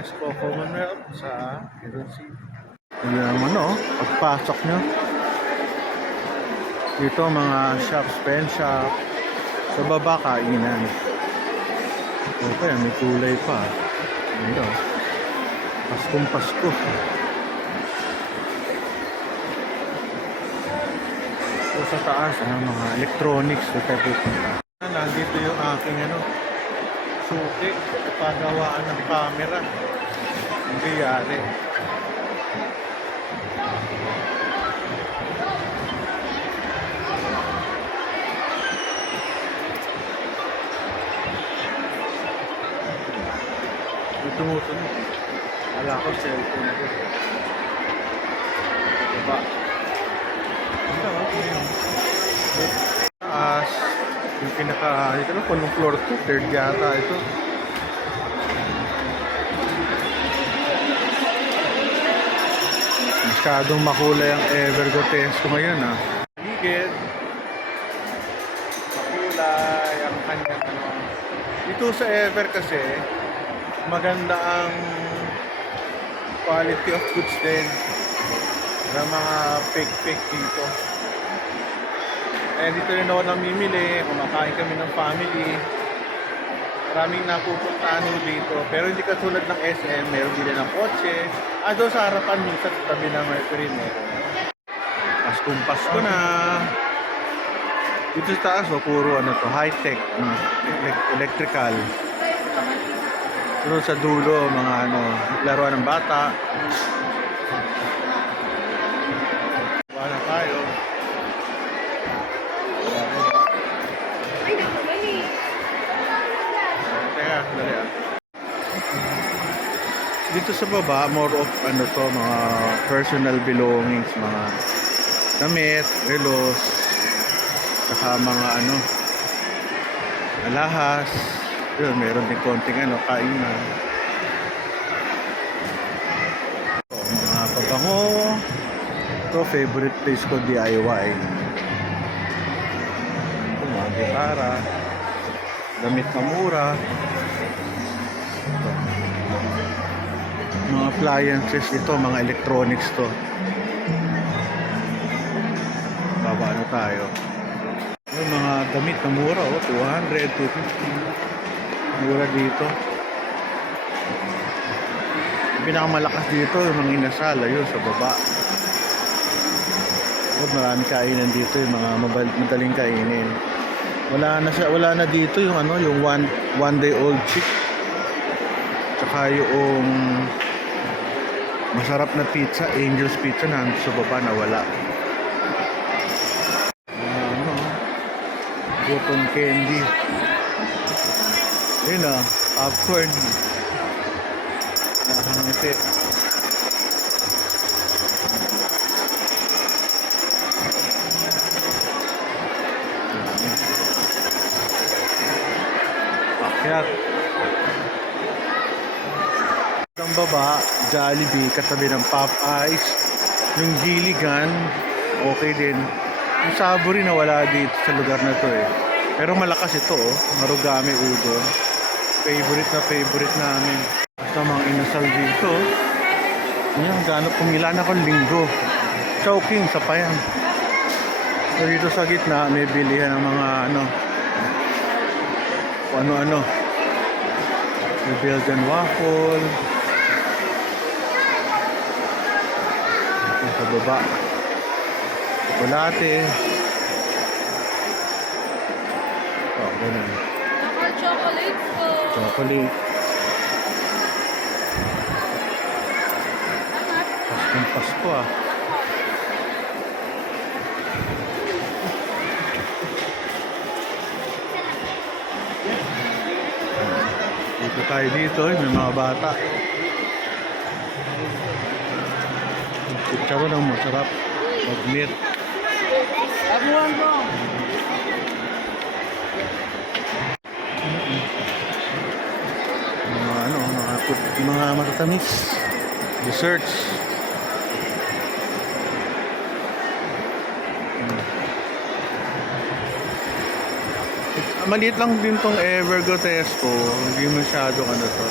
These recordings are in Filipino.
Tesco Commonwealth sa Quezon City. Yan ang pagpasok nyo. Dito mga shops, pen shop. Sa baba, kainan. Okay, may kulay pa. Ito. Paskong Pasko. So, sa taas, mga electronics. So, tayo pupunta. Nandito yung aking suki. Pagawaan ng camera. Hindi yari. Tumutunog. Wala ko cellphone ko. Diba? Ito, okay. Taas. Yung ito na, punong floor 2. Third yata ito. Masyadong makulay ang Evergo Tesco ngayon, ha. Higit. Makulay ang kanyang Dito sa Ever kasi, maganda ang quality of goods din ng mga fake dito. Dito rin ako namimili, kumakain kami ng family. Maraming napupuntahan dito, pero hindi katulad ng SM, meron din ng kotse. Doon sa harapan minsan sa tabi ng Mercury meron. Paskong Pasko na. Dito sa taas, puro high-tech, electrical. Pero sa dulo, mga laruan ng bata. Wala tayo. Teka, dali Dito sa baba, more of mga personal belongings, mga damit, relos, saka mga alahas. Yun, meron din konting kainan. Mga pabango. Ito, favorite place ko, DIY. Ito, mga gitara. Damit na mura. Ito. Mga appliances ito, mga electronics to. Baba tayo. Yung mga damit na mura, 200, 250. Mura dito. Yung pinakamalakas dito, yung mga inasal, yun sa baba. Marami kainan dito, yung mga madaling kainin. Wala na dito yung yung one day old chick. Tsaka yung masarap na pizza, Angel's Pizza, na sa baba na wala. Cotton candy. Yun popcorn. Nakangiti. Akyat. Ang baba, Jollibee, katabi ng Popeyes. Yung Gilligan, okay din. Yung Savory na wala dito sa lugar na to Pero malakas ito Marugame udon. Favorite namin. Basta mga inasal dito. Yan, pumilan ako linggo. Chowking sa Payan. So dito sa gitna may bilihan ng mga ano. May Belgian waffle. Sa baba. Chocolate. Ganun. Chocolate po. Chocolate. Paskong Pasko Dito tayo dito, may mga bata. Chicharon ang masarap. Mag-meat. Abuhan ko. Mga matatamis. Desserts. Maliit lang din tong Evergo Tesco. Hindi masyado to.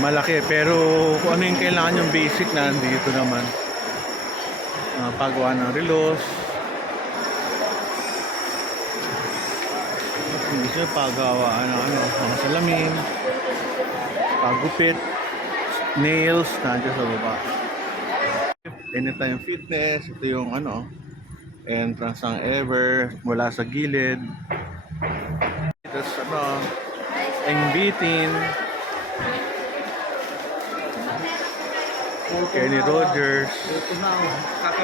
malaki. Pero kung ano yung kailangan yung basic na andito naman. Paggawa ng relos. Gusto paggawaan ng mga salamin. Paggupit. Nails. Nandiyan sa baba. Anytime Fitness. Ito yung entrance ng Ever. Mula sa gilid. Tapos Engbitin. Kenny Rogers.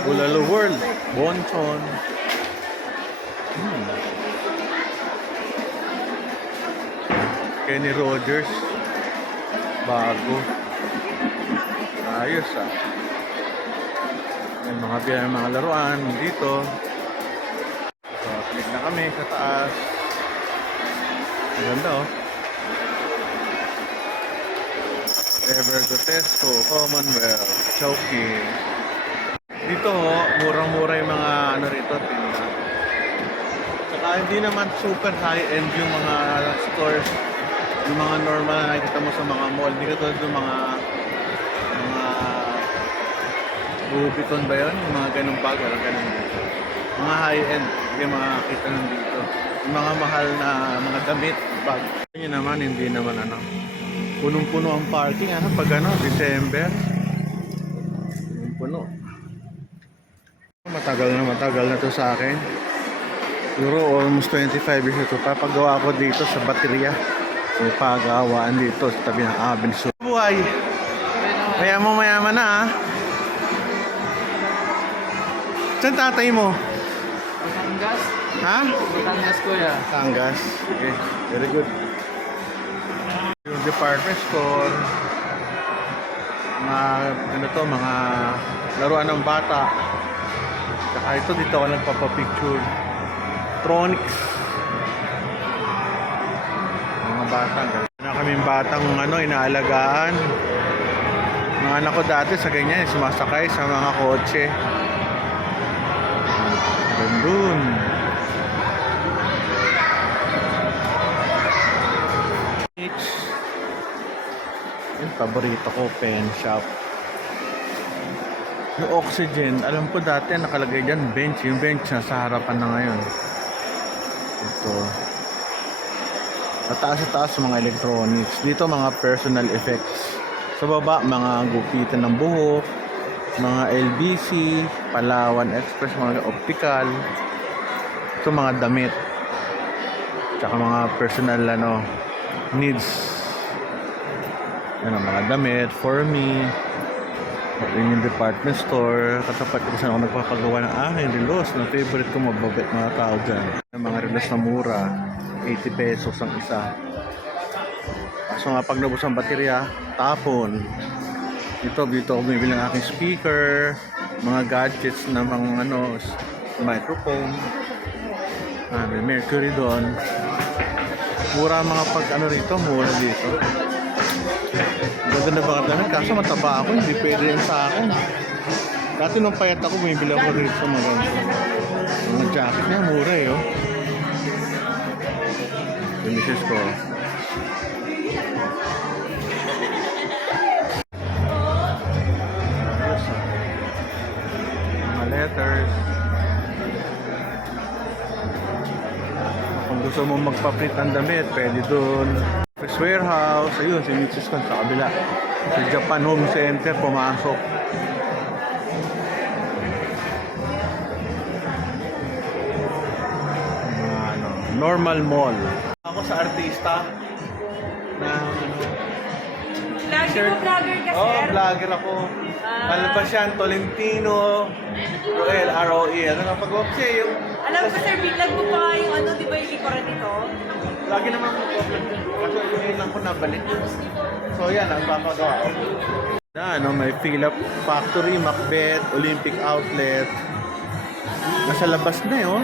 Bulalo World. Bonchon. Kenny Rogers. Bago. Ayos May mga laruan dito. So, click na kami sa taas. Maganda Ever Grotesco, Commonwealth, Chowking. Dito murang-mura yung mga rito, tinda. Saka hindi naman super high-end yung mga stores. Yung mga normal na nakikita mo sa mga mall. Hindi katulad yung mga Louis Vuitton ba yun? Yung mga ganong bag, walang ganun dito. Mga high-end, hindi makakita nun dito. Yung mga mahal na mga damit, bag. Yun naman, hindi naman punong-puno ang parking, pag December. Punong-puno. Matagal na to sa akin. Siguro almost 25 years ito. Papagawa ko dito sa baterya. May pagawaan dito sa tabi ng Abenso. Buhay! Mayaman na Saan tatay mo? Batangas? Ha? Batangas, kuya. Batangas. Okay, very good. Yung department store. Mga laruan ng bata. Saka ito dito ako nagpapapicture. Tronics. Mga bata. Na kaming batang inaalagaan. Mga anak ko dati sa ganyan, sumasakay sa mga kotse. Gandun. Yung paborito ko, pen shop. Yung oxygen, alam ko dati nakalagay dyan bench. Yung bench na sa harapan na ngayon. Ito. Mataas mga electronics. Dito mga personal effects. Sa baba, mga gupitan ng buhok. Mga LBC, Palawan Express, mga optical. Ito mga damit. Tsaka mga personal needs. Mga damit for me. Yun yung department store. Katapat ko saan ako nagpapagawa ng aking relos. Ang favorite ko, mababit mga tao dyan. Mga relos na mura, 80 pesos ang isa. Kaso nga pag nabos ang baterya, tapon. Dito ako bumibili ng aking speaker, mga gadgets na mga microphone. May Mercury doon. Mura mga rito, mura dito. Ganda ba damit? Kaso mataba ako, hindi pwede rin sa akin. Dati nung payat ako, bumibili ako rito sa mga ganito. Mga jacket niya, mura Yung misis ko. Mga letters. Kung gusto mo magpa-print ng damit, pwede dun. Office warehouse, ayun, si Mrs. Kwan sa kabila. Sa Japan Home Center, pumasok. Normal Mall. Ako sa artista na Vlogger ka, sir? Vlogger ako. Malabas yan, Tolentino, Roel, R.O.E. Pag-walk siya yung... Alam ko, sir, binlag mo pa yung di ba yung likuran nito? Lagi naman ako kasi yun lang ko nabalik. So yan, nagpapagawa ako. May Philip Factory, Macbeth, Olympic Outlet. Nasa labas na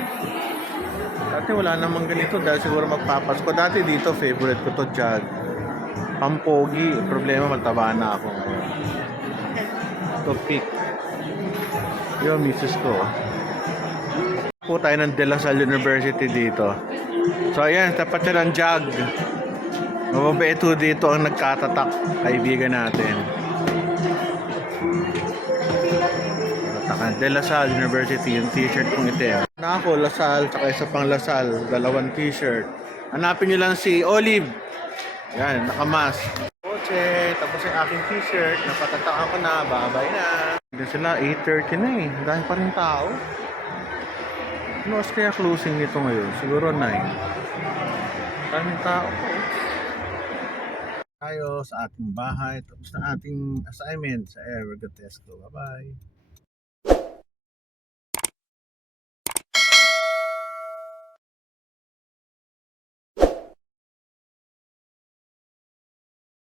Dati wala namang ganito dahil siguro magpapasko. Dati dito, favorite ko to, Jag. Pampogi. Problema, mataba na ako ngayon. Ito, pick. Yung misis ko. Po tayo ng De La Salle University dito. So ayan, tapat siya ng Jag. Mababaito dito ang nagkatatak, kaibigan natin. Tatakan. De La Salle University, yung t-shirt kong itim. Na ako, Lasal, tsaka isa pang Lasal, dalawang t-shirt. Hanapin nyo lang si Olive. Yan, nakamas. Kotse, tapos yung aking t-shirt, napatatakan ko na, babay na. Hindi sila, 8:30 na eh. Dahil pa rin tao. Ano mas kaya closing nito ngayon? Siguro 9. Daming tao po. Tayo sa ating bahay, tapos na ating assignment sa Evergatesco. Bye-bye.